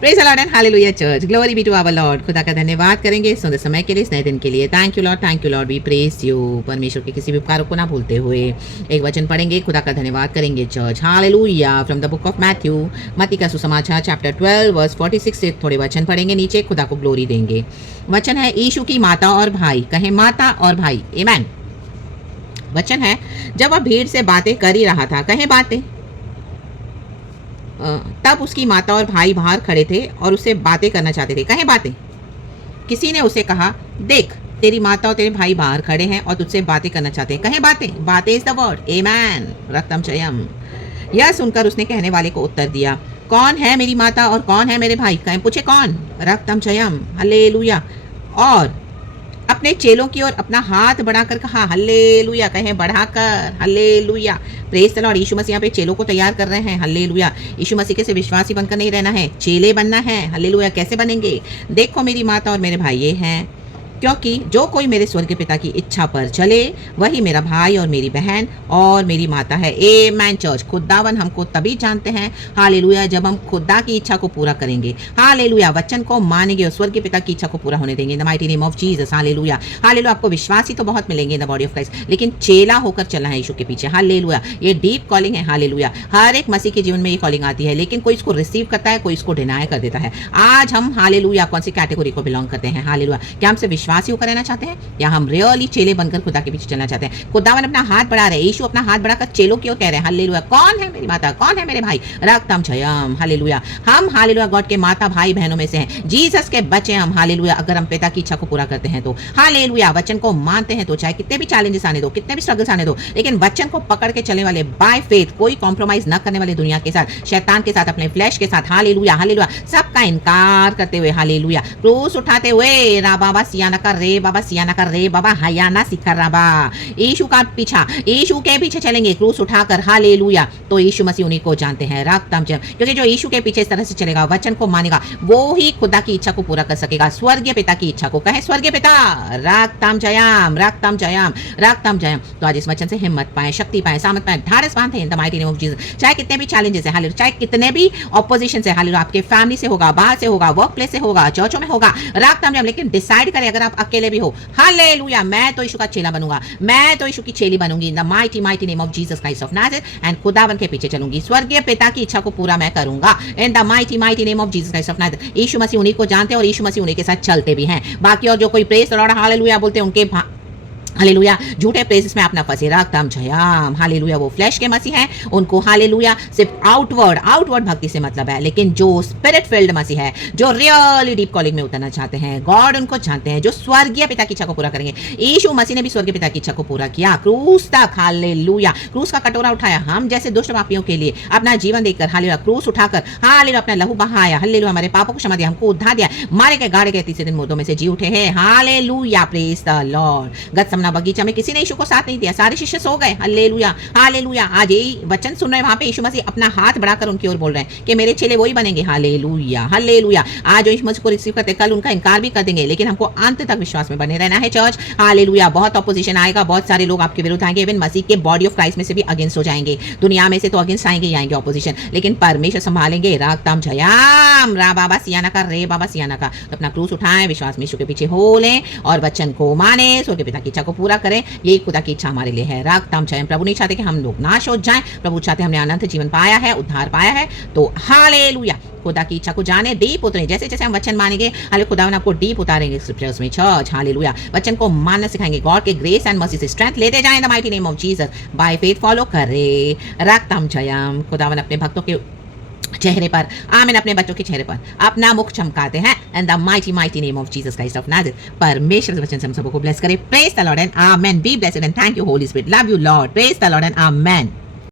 Praise the Lord and hallelujah church, glory be to our Lord. खुदा का धन्यवाद करेंगे इस सुंदर समय के लिए, इस नए दिन के लिए। Thank you Lord, we praise you. परमेश्वर के किसी भी उपकारों को ना भूलते हुए एक वचन पढ़ेंगे, खुदा का धन्यवाद करेंगे church. Hallelujah from the book of Matthew, मत्ती का सुसमाचार चैप्टर 12 वर्स 46 से थोड़े वचन पढ़ेंगे, नीचे खुदा को ग्लोरी देंगे। वचन है यीशु की माता और भाई, कहें माता और भाई, आमेन। वचन है जब वह भीड़ से बातें कर ही रहा था, कहें बातें, तब उसकी माता और भाई बाहर खड़े थे और उससे बातें करना चाहते थे, कहें बातें। किसी ने उसे कहा, देख तेरी माता और तेरे भाई बाहर खड़े हैं और तुझसे बातें करना चाहते हैं, कहें बातें। बातें इज द वर्ड, आमेन, रक्तम जयम। यह सुनकर उसने कहने वाले को उत्तर दिया, कौन है मेरी माता और कौन है मेरे भाई, कहें पूछे कौन, रक्तम जयम, हालेलुया। और अपने चेलों की ओर अपना हाथ बढ़ाकर कहा, हालेलुया, कहें बढ़ाकर, hallelujah. Praise the Lord. Yeshu Masih यहाँ पे चेलों को तैयार कर रहे हैं, हालेलुया। यीशु मसीह के से विश्वासी बनकर नहीं रहना है, चेले बनना है, हालेलुया। कैसे बनेंगे, देखो मेरी माता और मेरे भाई ये हैं, क्योंकि जो कोई मेरे स्वर्गीय पिता की इच्छा पर चले वही मेरा भाई और मेरी बहन और मेरी माता है। आमेन चर्च। खुदावन हमको तभी जानते हैं, हालेलुया, जब हम खुदा की इच्छा को पूरा करेंगे, हालेलुया, वचन को मानेंगे और स्वर्गीय पिता की इच्छा को पूरा होने देंगे, इन the mighty name of Jesus, hallelujah. Hallelujah. आपको विश्वासी तो बहुत मिलेंगे in the body of Christ, लेकिन चेला होकर चलना है यीशु के पीछे, हालेलुया। ये डीप कॉलिंग है, हालेलुया। हर एक मसीह के जीवन में ये कॉलिंग आती है, लेकिन कोई इसको रिसीव करता है, कोई इसको डिनाय कर देता है। आज हम, हालेलुया, कौन सी कैटेगरी को बिलोंग करते हैं, हालेलुया। क्या हमसे विश्वासी होकर रहना चाहते हैं या हम रियली चेले बनकर खुदा के पीछे चलना चाहते हैं। खुदावन अपना हाथ बढ़ा रहे हैं, यीशु अपना हाथ बढ़ाकर चेलों की ओर कह रहे हैं, हालेलुया, कौन है मेरी माता, कौन है मेरे भाई, रक्तम जयम, हालेलुया। हम, हालेलुया, गॉड के माता भाई बहनों में से हैं, जीसस के बच्चे हम, हालेलुया। अगर हम पिता की इच्छा को पूरा करते हैं तो, हालेलुया, वचन को मानते हैं तो, चाहे कितने भी चैलेंजेस आने दो, कितने भी स्ट्रगल्स आने दो, लेकिन वचन को पकड़ के चलने वाले, बाय फेथ, कोई कॉम्प्रोमाइज न करने वाले, दुनिया के साथ, शैतान के साथ, अपने फ्लैश के साथ, हालेलुया, हालेलुया, सबका इनकार करते हुए, हालेलुया, क्रूस उठाते हुए, रा बाबा सियाना का रे, बाबा सियाना का रे, बाबा हयाना सिखराबा, यीशु का पीछा, यीशु के पीछे चलेंगे क्रूस उठाकर, हालेलुया। तो यीशु मसीह उन्हीं को जानते हैं, रक्तम जयम, क्योंकि जो यीशु के पीछे इस तरह से चलेगा, वचन को मानेगा, वो ही खुदा की इच्छा को पूरा कर सकेगा, स्वर्गीय पिता की इच्छा को, कहे स्वर्गीय पिता, रक्तम जयम, रक्तम जयम, रक्तम जयम। तो आज इस वचन से हिम्मत पाए, शक्ति पाए, सामर्थ पाए, ढाढ़स बांधे इन the mighty name of Jesus. चाहे कितने भी चैलेंजेस है, हालेलुया, चाहे कितने भी ऑपोजिशन है, हालेलुया, आपके फैमिली से होगा, बाहर से होगा, वर्क प्लेस से होगा, चर्चों में होगा, रक्तम जयम, लेकिन डिसाइड करें, अगर आप अकेले भी हो, हालेलुया, मैं तो यीशु का चेला बनूंगा, मैं तो यीशु की चेली बनूंगी, in the mighty mighty name of Jesus Christ of Nazareth, and खुदावन के पीछे चलूंगी, स्वर्गीय पिता की इच्छा को पूरा मैं करूंगा, in the mighty mighty name of Jesus Christ of Nazareth. Yeshu Masih उन्हीं को जानते हैं और यीशु मसीह उन्हीं के साथ चलते भी हैं। बाकी और जो कोई प्रेज द लॉर्ड हालेलुया बोलते हैं, उनके हालेलुया झूठे प्रेजेस में अपना फंसे, रक्तम जयम, हालेलुया, वो फ्लैश के मसीह हैं, उनको हालेलुया सिर्फ आउटवर्ड भक्ति से मतलब है, लेकिन जो स्पिरिट फिल्ड मसीह है, जो रियली डीप कॉलिंग में उतरना चाहते हैं, गॉड उनको जानते हैं, जो स्वर्गीय पिता की इच्छा को पूरा करेंगे। यीशु मसीह ने भी स्वर्गीय पिता की इच्छा को पूरा किया, क्रूस तक, हालेलुया, क्रूस का कटोरा उठाया, हम जैसे दुष्ट पापियों के लिए अपना जीवन देकर, हालेलुया, क्रूस उठाकर, हालेलुया, अपना लहू बहाया, हालेलुया, हमारे पापों को क्षमा दिया, हमको उद्धार दिया, मारे गए गाड़े गए, तीसरे दिन मुर्दों में से जी उठे हैं, हालेलुया, प्रेज द लॉर्ड। गतसमना बगीचा में किसी ने यीशु को साथ नहीं दिया, सारे शिष्य सो गए, हालेलुया, हालेलुया। आज यही वचन सुन रहे हैं, वहां पे यीशु मसीह अपना हाथ बढ़ाकर उनकी ओर बोल रहे हैं कि मेरे चेले वही बनेंगे, हालेलुया, हालेलुया। आज यीशु मसीह को रिसीव करते, कल उनका इनकार भी कर देंगे, लेकिन हमको अंत तक विश्वास में बने रहना है चर्च, हालेलुया। बहुत ऑपोजिशन आएगा, बहुत सारे लोग आपके विरुद्ध आएंगे, इवन मसीह के बॉडी ऑफ क्राइस्ट में से भी अगेंस्ट हो जाएंगे, दुनिया में से तो अगेंस्ट आएंगे ही आएंगे ऑपोजिशन, लेकिन परमेश्वर संभालेंगे, रक्तम जयम, रा बाबा सियाना का रे, बाबा सियाना का। तो अपना क्रूस उठाएं, विश्वास में यीशु के पीछे हो लें और वचन को माने, स्वर्गीय पिता की इच्छा को पूरा करें, यही खुदा की इच्छा हमारे लिए है, रक्तम जयम। प्रभु नहीं चाहते कि हम लोग नाश हो जाएं, प्रभु चाहते हमने अनंत जीवन पाया है, उद्धार पाया है, तो हालेलुया, खुदा की इच्छा को जाने, डीप उतरे, जैसे जैसे हम वचन मानेंगे, हालेलुया, खुदावन आपको डीप उतारेंगे स्क्रिप्चर्स में चर्च, हालेलुया, वचन को मानना सिखाएंगे, गॉड के ग्रेस एंड मर्सी से स्ट्रेंथ लेते जाएं, इन the mighty name of Jesus, by faith follow करे, रक्तम जयम। खुदावन अपने भक्तों के चेहरे पर, आमीन, अपने बच्चों के चेहरे पर अपना मुख चमकाते हैं, इन the mighty mighty name of Jesus Christ of Nazareth. परमेश्वर के वचन से हम सबको ब्लेस करे, praise the Lord and amen, be blessed and thank you Holi spirit, love you Lord, praise the Lord and amen.